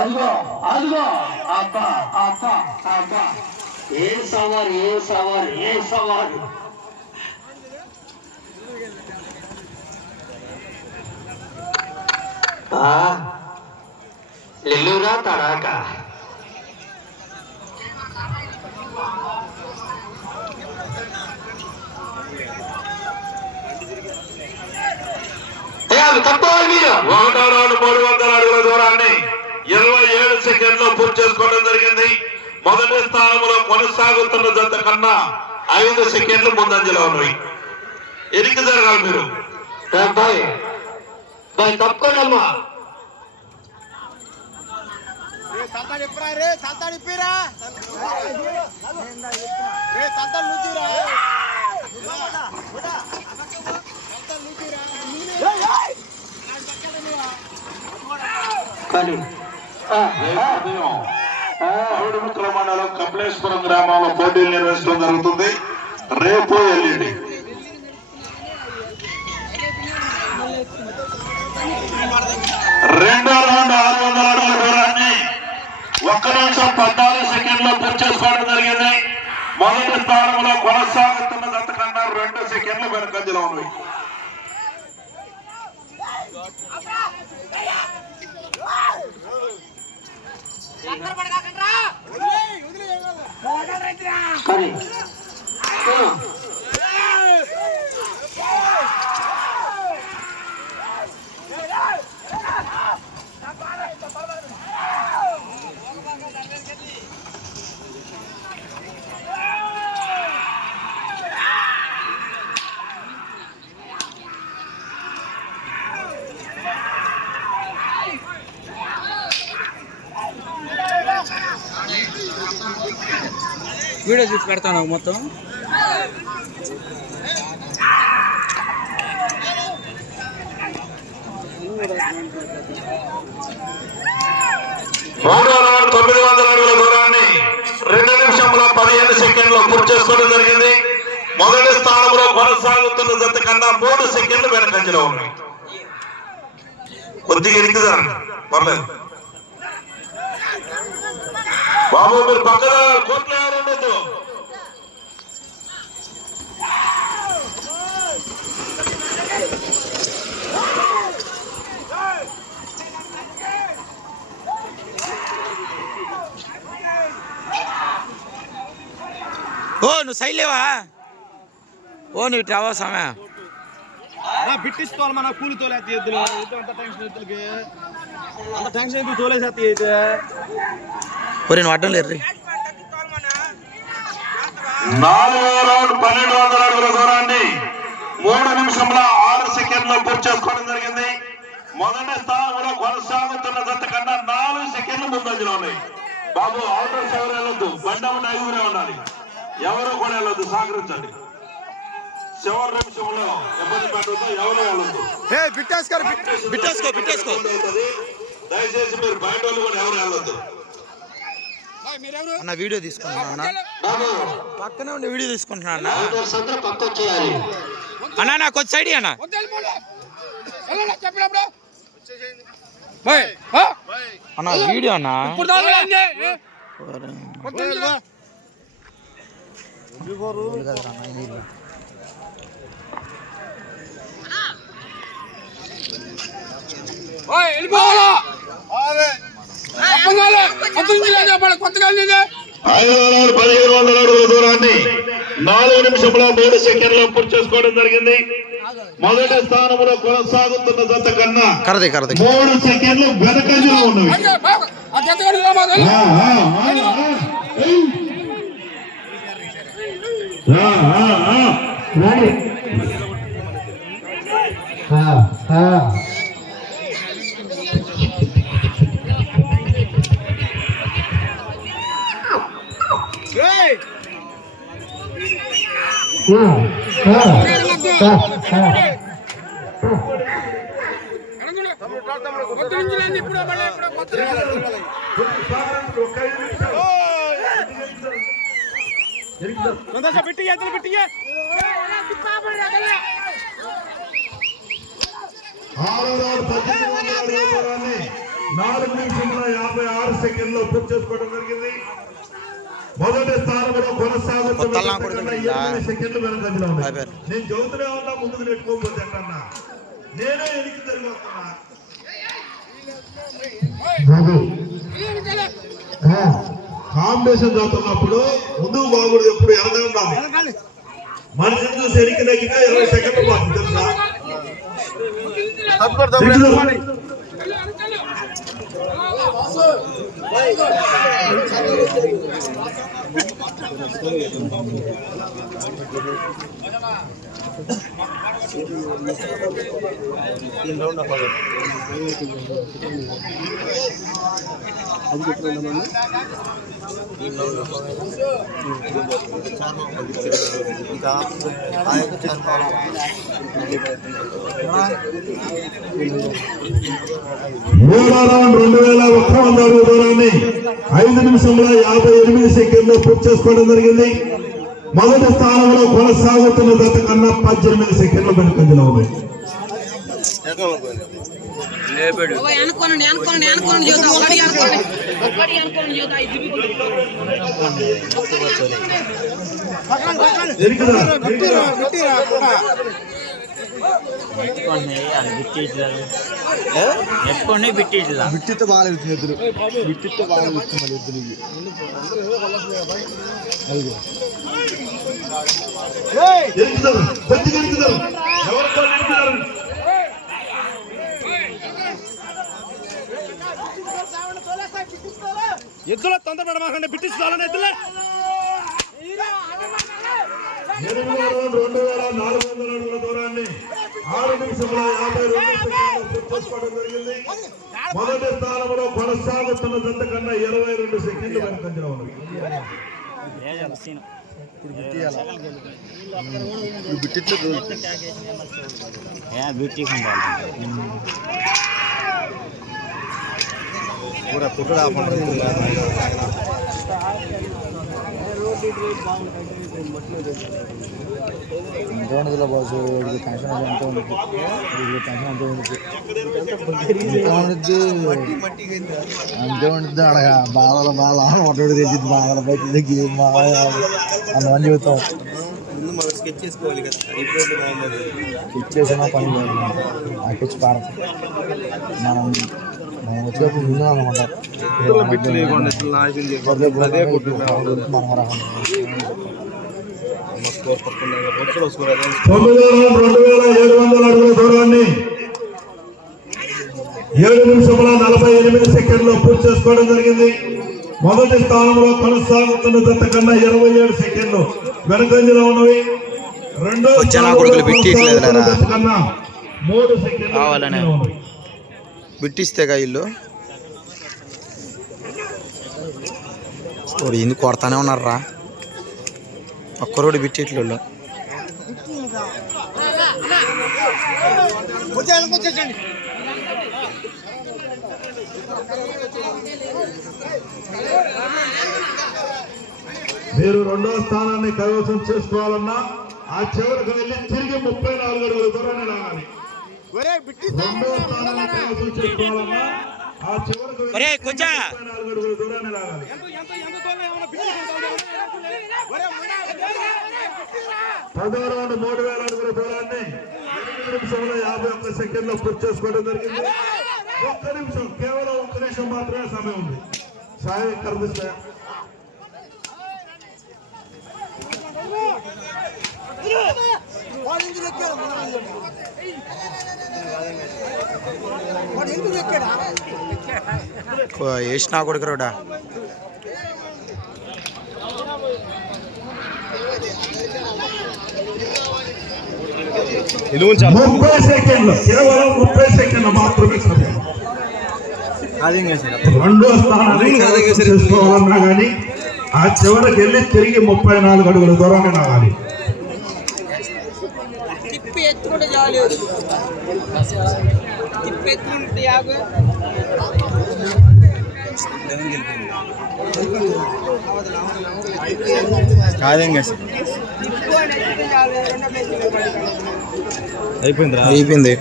అదిగో అదిగో అబ్బా అబ్బా అబ్బా ఏ సవారు ఏ సవారు ఏ సవారు ఎల్లురా తడాక తప్పవాలి మీరు 1 రౌండ్ 300 అడుగుల దూరాన్ని 27 సెకండ్లో పూర్తి చేసుకోవడం జరిగింది. మొదటి స్థానంలో కొనసాగుతున్న జత కన్నా 5 సెకండ్లు ముందంజలో ఉన్నాయి. ఎనికి జరగాలి మీరు తప్పకోనమ్మా మండలం కపిలేశ్వరం గ్రామంలో పోటీలు నిర్వహించడం జరుగుతుంది. రేపు ఎల్లుండి రెండో రౌండ్ 600 అడుగుల దూరాన్ని 1 నిమిషం 14 సెకండ్లో పూర్తి చేసుకోవడం జరిగింది. మొదటి స్థానంలో కొనసాగుతున్న జత కన్నా 2 సెకండ్లు వెనకంజలో ఉన్నాయి. వీడియో చూసి పెడతాను మొత్తం. మూడో రౌండ్ 900 అడుగుల దూరాన్ని 2 నిమిషంలో 15 సెకండ్లో పూర్తి చేసుకోవడం జరిగింది. మొదటి స్థానంలో కొనసాగుతున్న జత కన్నా 3 సెకండ్లు వెనకంజలో ఉన్నాయి. కొద్దిగా ఎనికిదారండి పర్లేదు బాబు, మీరు పక్కన కోట్లు ఎవరు ఉండొద్దు. ఓ నువ్వు సైలేవా? ఓ నువ్వు ట్రావా సమయ బిట్టిస్తోవాలి మన కూలి తోలేది ఎద్దులు అంత టెన్షన్ ఎద్దులకి అంత టెన్షన్ ఎద్దులు తోలేసేది అయితే ఒరే నువ్వు అడ్డం లేరు. 4వ రౌండ్ 1200 అడుగుల దూరాన్ని 3 నిమిషంలో 6 సెకండ్లో పూర్తి చేసుకోవడం జరిగింది. మొదటి స్థానంలో కొనసాగుతున్న జత కన్నా 4 సెకండ్లు ముందంజలో ఉన్నాయి. బాబు అవుటర్స్ ఎవరు వెళ్ళొద్దు, బండమని 5గురే ఉండాలి. ఎవరు కూడా వెళ్ళొద్దు, సహకరించండి. చివరి నిమిషంలో ఇబ్బంది పెట్టద్దు, ఎవరు వెళ్ళొద్దు. దయచేసి మీరు బయట వాళ్ళు కూడా ఎవరు వెళ్ళొద్దు. అన్న వీడియో తీసుకుంటున్నా, పక్కనే ఉండి వీడియో తీసుకుంటున్నా అన్న. అన్నా నాకు వచ్చి సైడ్ అన్న. అన్న వీడియో అన్న. కొత్తగా 500 అడుగుల దూరాన్ని 4 నిమిషంలో 3 సెకండ్లో పూర్తి చేసుకోవడం జరిగింది. మొదటి స్థానంలో కొనసాగుతున్న జత కన్నా 3 సెకండ్లు వెనకంజలో ఉన్నవి. బిట్టిగా 4 నిమిషముల 56 సెకండ్లో పూర్తి చేసుకోవడం జరిగింది. మొదటి స్థానంలో కొనసాగుతున్న 8 సెకండ్లు వెనకంజలో ఉన్నాయి. నేను చదువుతూనే ఉన్నా, ముందుకు నెట్టుకోకపోతే అన్నా నేనే ఎనికి జరుగుతున్నా. కాంబినేషన్ చదువుతున్నప్పుడు ముందుకు బాగుడు ఎప్పుడు వెనక ఉండాలి. మనిషిని చూసి ఎనికి తగ్గితే 20 సెకండ్లు బాగుంది తెలుసా. రౌండ్ 2100 అడుగుల దూరాన్ని 5 నిమిషముల 58 సెకండ్లో పూర్తి చేసుకోవడం జరిగింది. మొదటి స్థానంలో కొనసాగుతున్న జత కన్నా 18 సెకండ్ల వెనుకంజలో ఉంది. బిట్టితో బాగా వెళ్తుంది ఎద్దులు, బిట్టితో బాగా వెళ్తున్నారు ఎద్దులు. ఎద్దుల తొందరపడమాకండి, బిట్టించాలని ఎద్దులే. 2400 అడుగుల దూరాన్ని 6 నిమిషముల 52 సెకండ్లు పూర్తి చేసుకోవడం జరిగింది. మొదటి స్థానంలో కొనసాగుతున్న జత కన్నా 22 సెకండ్లు వెనుకంజలో ఉంది. पूरा टुकड़ा బాసు టెన్షన్ అంతా ఉంది, టెన్షన్ అంతా ఉంది, అంతే ఉంటుంది. అడగా బాధలు బాధలు ఒకటి తెలిసింది, బాధలు బయట అంతమంది చెబుతాం. స్కెచ్ చేసుకోవాలి కదా, స్కెచ్ చేసినా పని లేదు. ఆ స్కెచ్ పారదు, మనం వచ్చేప్పుడు ముందు అనమాట. మనం 2700 అడుగుల దూరాన్ని 7 నిమిషముల 48 సెకండ్లో పూర్తి చేసుకోవడం జరిగింది. మొదటి స్థానంలో కొనసాగుతున్న జత కన్నా 27 సెకండ్లు వెనుకంజలో ఉన్నవి. రెండో కన్నా 3 సెకండ్లు బిట్టిస్తేగా ఇల్లు ఎందుకు కొడతానే ఉన్నారా, ఒక్కరోడు బిట్టిట్లు. మీరు రెండో స్థానాన్ని కైవసం చేసుకోవాలన్నా ఆ చివరికి వెళ్ళి తిరిగి 34 అడుగుల దూరాన్ని లాగాలి. రెండో స్థానాన్ని కైవసం చేసుకోవాలన్నా ఆ చివరికి 34 అడుగుల దూరాన్ని లాగాలి. 10వ రౌండ్ 3000 అడుగుల దూరాన్ని 8 నిమిషముల 51 సెకండ్లో పూర్తి చేసుకోవడం జరిగింది. 1 నిమిషం, కేవలం 1 నిమిషం మాత్రమే సమయం ఉంది. సాయం కర్మిస్తాయా వేసినా కొడుకురాడా. 30 సెకండ్లు, కేవలం 30 సెకండ్లు మాత్రమే సమయం. రెండో స్థానాన్ని చేసుకోవాలన్నా కానీ ఆ చివరికి వెళ్ళి తిరిగి 34 అడుగుల దూరాన్ని రావాలి. అయిపోయింది.